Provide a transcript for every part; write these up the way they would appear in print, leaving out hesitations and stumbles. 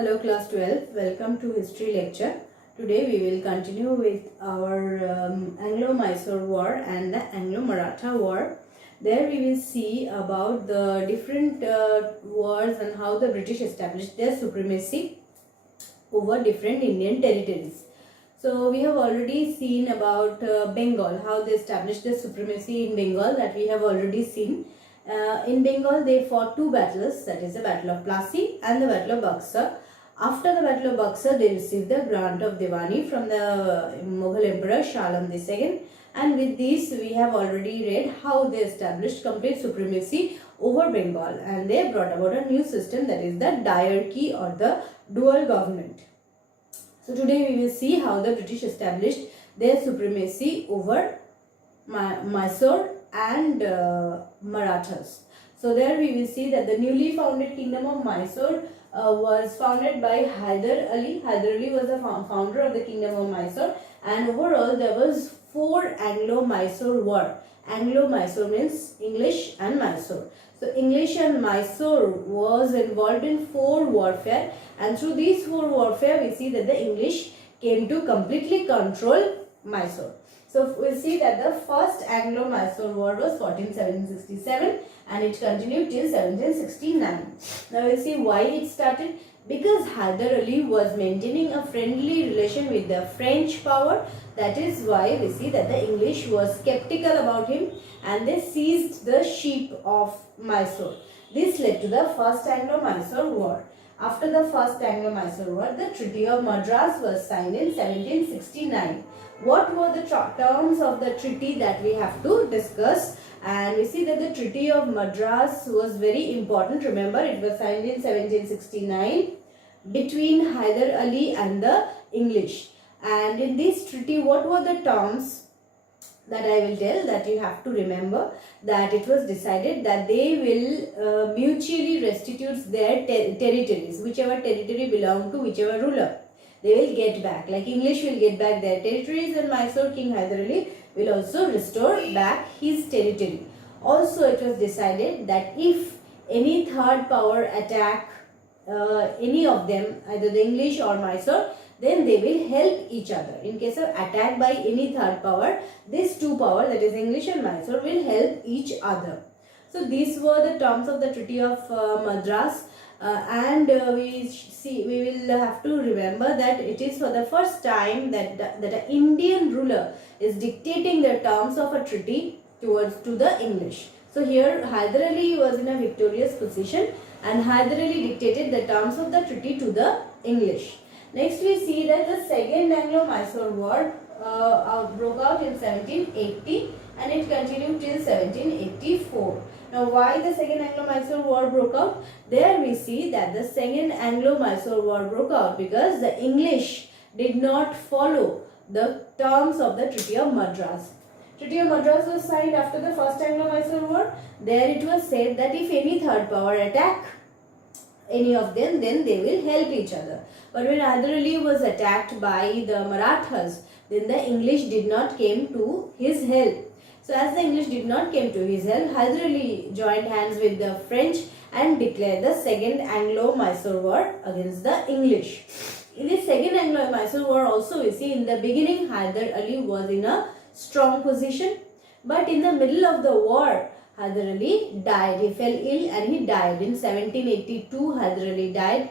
Hello class 12, welcome to history lecture. Today we will continue with our Anglo-Mysore war and the Anglo-Maratha war. There we will see about the different wars and how the British established their supremacy over different Indian territories. So we have already seen about Bengal, how they established their supremacy in Bengal, that we have already seen. In Bengal they fought two battles, that is the Battle of Plassey and the Battle of Buxar. After the Battle of Buxar, they received the grant of Diwani from the Mughal Emperor Shah Alam II, and with this we have already read how they established complete supremacy over Bengal, and they brought about a new system, that is the diarchy or the dual government. So today we will see how the British established their supremacy over Mysore and Marathas. So there we will see that the newly founded kingdom of Mysore was founded by Hyder Ali. Hyder Ali was the founder of the kingdom of Mysore, and overall there was 4 Anglo-Mysore war. Anglo-Mysore means English and Mysore. So English and Mysore was involved in 4 warfare, and through these 4 warfare we see that the English came to completely control Mysore. So we'll see that the first Anglo-Mysore war was fought in 1767 and it continued till 1769. Now we'll see why it started. Because Hyder Ali was maintaining a friendly relation with the French power, that is why we see that the English was skeptical about him and they seized the sheep of Mysore. This led to the first Anglo-Mysore war. After the first Anglo-Mysore war, the Treaty of Madras was signed in 1769. What were the terms of the treaty that we have to discuss? And we see that the Treaty of Madras was very important. Remember, it was signed in 1769 between Hyder Ali and the English. And in this treaty, what were the terms that I will tell, that you have to remember? That it was decided that they will mutually restitute their territories, whichever territory belonged to whichever ruler. They will get back, like English will get back their territories, and Mysore King Hyder Ali will also restore back his territory. Also it was decided that if any third power attack any of them, either the English or Mysore, then they will help each other. In case of attack by any third power, these two powers, that is English and Mysore, will help each other. So these were the terms of the Treaty of Madras. We will have to remember that it is for the first time that an Indian ruler is dictating the terms of a treaty to the English. So here Hyder Ali was in a victorious position and Hyder Ali dictated the terms of the treaty to the English. Next we see that the second Anglo-Mysore war broke out in 1780 and it continued till 1784. Now why the second Anglo-Mysore war broke out? There we see that the second Anglo-Mysore war broke out because the English did not follow the terms of the Treaty of Madras. Treaty of Madras was signed after the first Anglo-Mysore war. There it was said that if any third power attack any of them, then they will help each other. But when Hyder Ali was attacked by the Marathas, then the English did not came to his help. So as the English did not came to his help, Hyder Ali joined hands with the French and declared the second Anglo-Mysore war against the English. In this second Anglo-Mysore war also we see in the beginning Hyder Ali was in a strong position, but in the middle of the war Hyder Ali died. He fell ill and he died. In 1782 Hyder Ali died.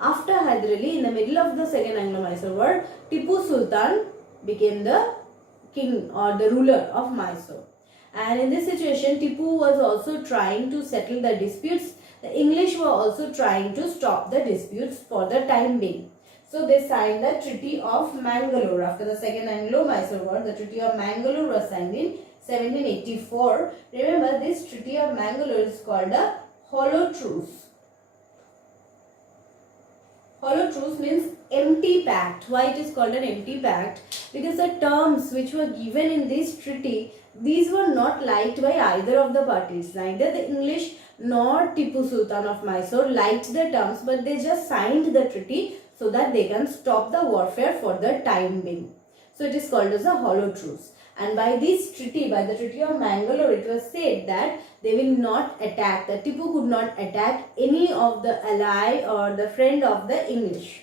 After Hyder Ali, in the middle of the second Anglo-Mysore war, Tipu Sultan became the king or the ruler of Mysore. And in this situation, Tipu was also trying to settle the disputes. The English were also trying to stop the disputes for the time being. So they signed the Treaty of Mangalore. After the second Anglo-Mysore war, the Treaty of Mangalore was signed in 1784. Remember, this Treaty of Mangalore is called a hollow truce. Hollow truce means empty pact. Why it is called an empty pact? Because the terms which were given in this treaty, these were not liked by either of the parties. Neither the English nor Tipu Sultan of Mysore liked the terms, but they just signed the treaty so that they can stop the warfare for the time being. So it is called as a hollow truce. And by this treaty, by the Treaty of Mangalore, it was said that they will not attack, that Tipu could not attack any of the ally or the friend of the English.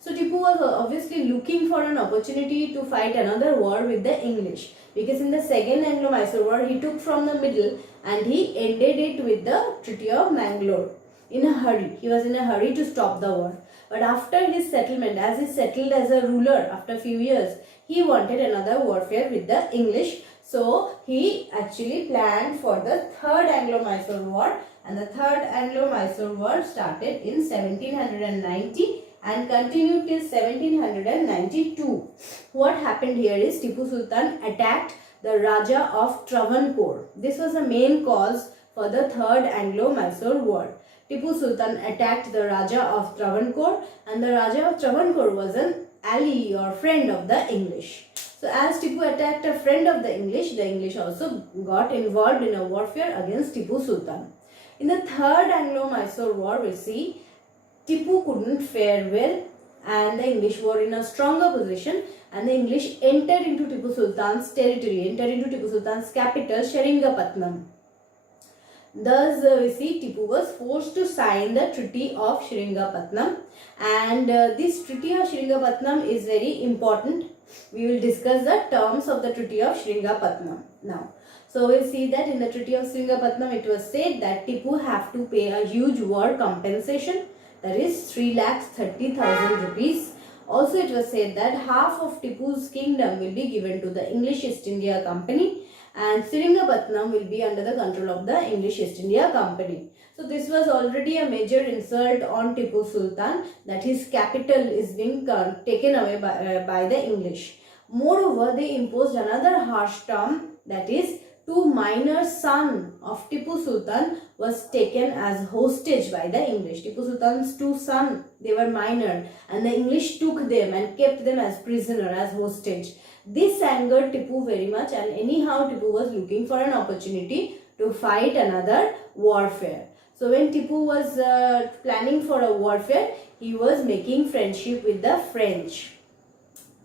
So Tipu was obviously looking for an opportunity to fight another war with the English, because in the second Anglo-Mysore war he took from the middle and he ended it with the Treaty of Mangalore in a hurry. He was in a hurry to stop the war. But after his settlement, as he settled as a ruler after a few years, he wanted another warfare with the English. So he actually planned for the third Anglo-Mysore war, and the third Anglo-Mysore war started in 1790 and continued till 1792. What happened here is Tipu Sultan attacked the Raja of Travancore. This was the main cause for the third Anglo-Mysore war. Tipu Sultan attacked the Raja of Travancore, and the Raja of Travancore was an ally or friend of the English. So as Tipu attacked a friend of the English also got involved in a warfare against Tipu Sultan. In the third Anglo-Mysore war, we see Tipu couldn't fare well and the English were in a stronger position, and the English entered into Tipu Sultan's territory, entered into Tipu Sultan's capital Seringamapatnam. Thus, we see Tipu was forced to sign the Treaty of Seringamapatnam, and this Treaty of Seringamapatnam is very important. We will discuss the terms of the Treaty of Seringamapatnam now. So we see that in the Treaty of Seringamapatnam it was said that Tipu have to pay a huge war compensation, that is 3,30,000 rupees. Also it was said that half of Tipu's kingdom will be given to the English East India Company, and Seringamapatnam will be under the control of the English East India Company. So this was already a major insult on Tipu Sultan, that his capital is being taken away by the English. Moreover, they imposed another harsh term, that is, two minor sons of Tipu Sultan was taken as hostage by the English. Tipu Sultan's two sons, they were minor, and the English took them and kept them as prisoner, as hostage. This angered Tipu very much, and anyhow Tipu was looking for an opportunity to fight another warfare. So when Tipu was planning for a warfare, he was making friendship with the French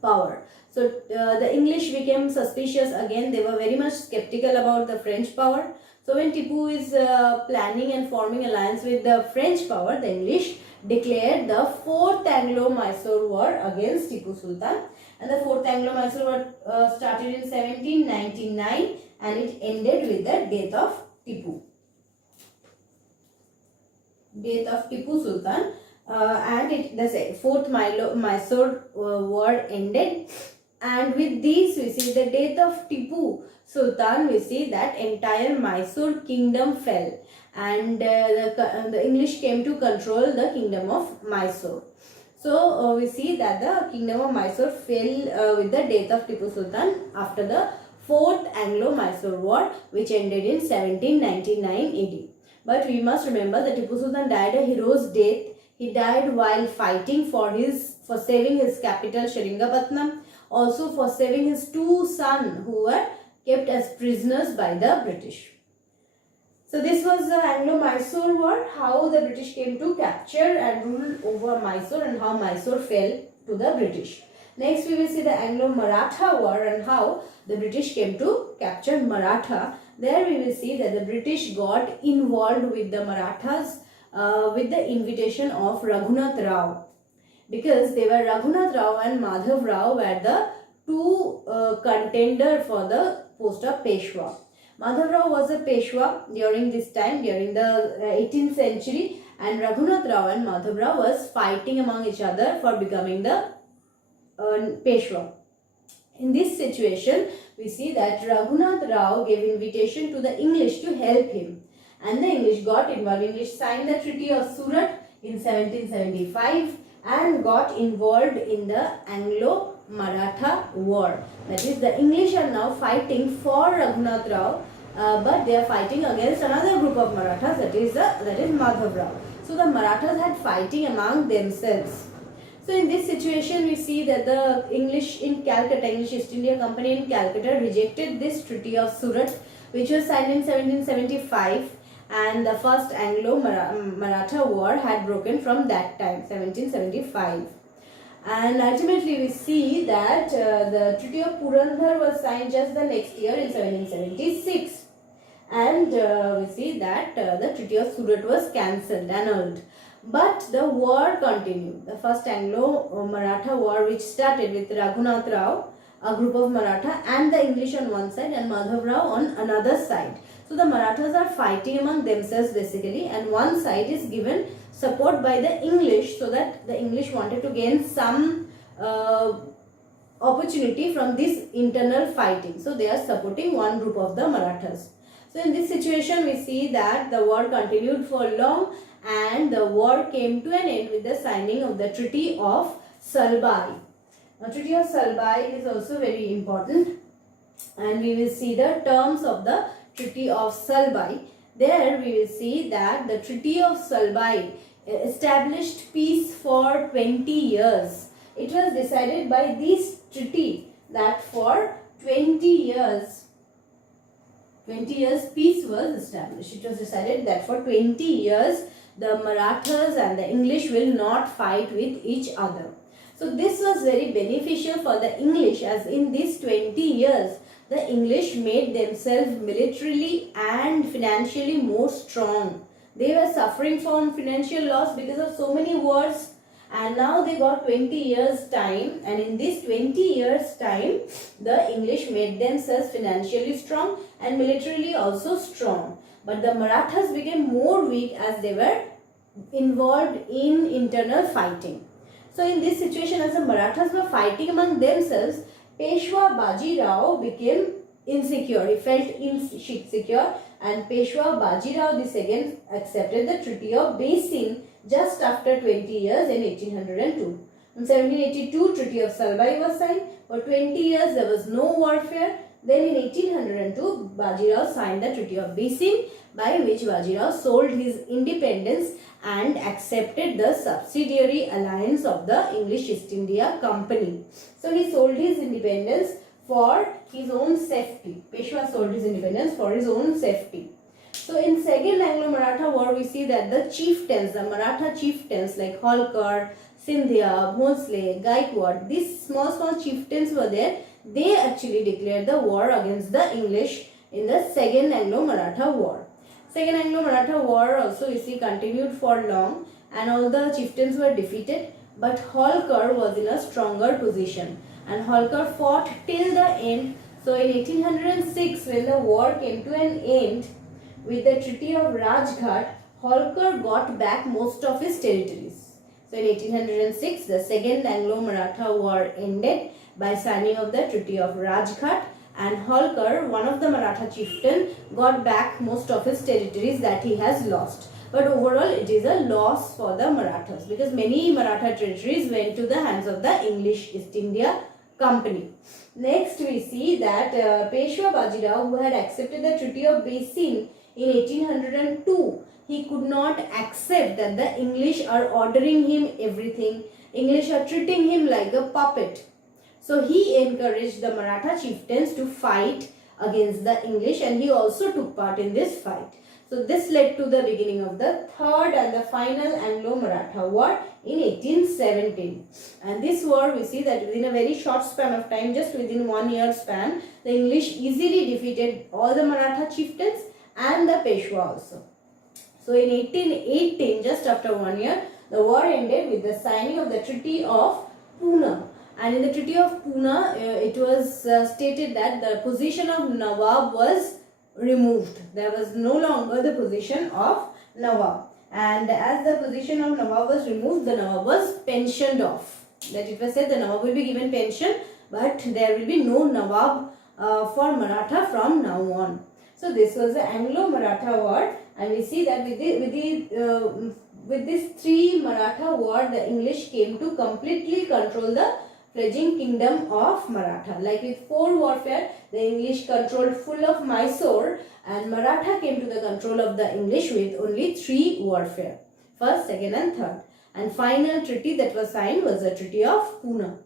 power. So the English became suspicious again. They were very much skeptical about the French power. So when Tipu is planning and forming alliance with the French power, the English declared the fourth Anglo-Mysore war against Tipu Sultan. And the fourth Anglo-Mysore war started in 1799 and it ended with the death of Tipu. Death of Tipu Sultan. And the fourth Mysore war ended, and with this we see the death of Tipu Sultan, we see that entire Mysore kingdom fell, and the English came to control the kingdom of Mysore. So we see that the kingdom of Mysore fell with the death of Tipu Sultan after the fourth Anglo-Mysore war, which ended in 1799 AD. But we must remember that Tipu Sultan died a hero's death. He died while fighting for saving his capital Seringamapatnam, also for saving his two sons who were kept as prisoners by the British. So this was the Anglo-Mysore war, how the British came to capture and rule over Mysore and how Mysore fell to the British. Next we will see the Anglo-Maratha war and how the British came to capture Maratha. There we will see that the British got involved with the Marathas with the invitation of Raghunath Rao, because they were Raghunath Rao and Madhav Rao were the two contender for the post of Peshwa. Madhav Rao was a Peshwa during this time, during the 18th century, and Raghunath Rao and Madhav Rao was fighting among each other for becoming the Peshwa. In this situation, we see that Raghunath Rao gave invitation to the English to help him, and the English got involved. English signed the Treaty of Surat in 1775 and got involved in the Anglo-Maratha war. That is, the English are now fighting for Raghunath Rao, but they are fighting against another group of Marathas, that is Madhav Rao. So the Marathas had fighting among themselves. So in this situation, we see that the English in Calcutta, English East India Company in Calcutta rejected this Treaty of Surat, which was signed in 1775, and the first Anglo-Maratha war had broken from that time, 1775. And ultimately we see that the Treaty of Purandar was signed just the next year in 1776. And we see that the Treaty of Surat was cancelled, annulled. But the war continued. The first Anglo-Maratha war, which started with Raghunath Rao, a group of Maratha, and the English on one side and Madhav Rao on another side. So the Marathas are fighting among themselves basically, and one side is given support by the English, so that the English wanted to gain some opportunity from this internal fighting. So they are supporting one group of the Marathas. So in this situation we see that the war continued for long, and the war came to an end with the signing of the Treaty of Salbai. Now, Treaty of Salbai is also very important, and we will see the terms of the Treaty of Salbai. There we will see that the Treaty of Salbai established peace for 20 years. It was decided by this treaty that for 20 years peace was established. It was decided that for 20 years the Marathas and the English will not fight with each other. So this was very beneficial for the English, as in these 20 years the English made themselves militarily and financially more strong. They were suffering from financial loss because of so many wars, and now they got 20 years time, and in this 20 years time the English made themselves financially strong and militarily also strong. But the Marathas became more weak as they were involved in internal fighting. So in this situation, as the Marathas were fighting among themselves, Peshwa Baji Rao became insecure. He felt insecure, and Peshwa Baji Rao II accepted the Treaty of Basin just after 20 years in 1802. In 1782, Treaty of Salbai was signed. For 20 years there was no warfare. Then in 1802, Baji Rao signed the Treaty of Basin, by which Baji Rao sold his independence and accepted the subsidiary alliance of the English East India Company. So he sold his independence for his own safety. Peshwa sold his independence for his own safety. So in second Anglo-Maratha war, we see that the chieftains, the Maratha chieftains like Holkar, Sindhya, Bhonsle, Gaikwad, these small chieftains were there. They actually declared the war against the English in the second Anglo-Maratha war. Second Anglo-Maratha war also we see continued for long, and all the chieftains were defeated, but Holkar was in a stronger position, and Holkar fought till the end. So in 1806, when the war came to an end with the Treaty of Rajghat, Holkar got back most of his territories. So in 1806, the second Anglo-Maratha war ended by signing of the Treaty of Rajghat, and Holkar, one of the Maratha chieftain, got back most of his territories that he has lost. But overall it is a loss for the Marathas, because many Maratha territories went to the hands of the English East India Company. Next we see that Peshwa Baji Rao, who had accepted the Treaty of Basin in 1802, he could not accept that the English are ordering him everything. English are treating him like a puppet. So he encouraged the Maratha chieftains to fight against the English, and he also took part in this fight. So this led to the beginning of the third and the final Anglo-Maratha war in 1817. And this war, we see that within a very short span of time, just within 1 year span, the English easily defeated all the Maratha chieftains and the Peshwa also. So in 1818, just after 1 year, the war ended with the signing of the Treaty of Poona. And in the Treaty of Poona, it was stated that the position of Nawab was removed. There was no longer the position of Nawab. And as the position of Nawab was removed, the Nawab was pensioned off. That it was said the Nawab will be given pension, but there will be no Nawab for Maratha from now on. So this was the Anglo-Maratha war, and we see that with this three Maratha war, the English came to completely control the fledgling kingdom of Maratha. Like with 4 warfare, the English controlled full of Mysore, and Maratha came to the control of the English with only 3 warfare. First, second and third. And final treaty that was signed was the Treaty of Poona.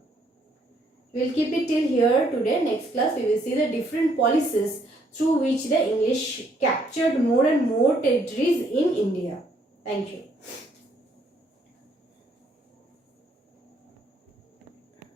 We will keep it till here today. Next class we will see the different policies through which the English captured more and more territories in India. Thank you.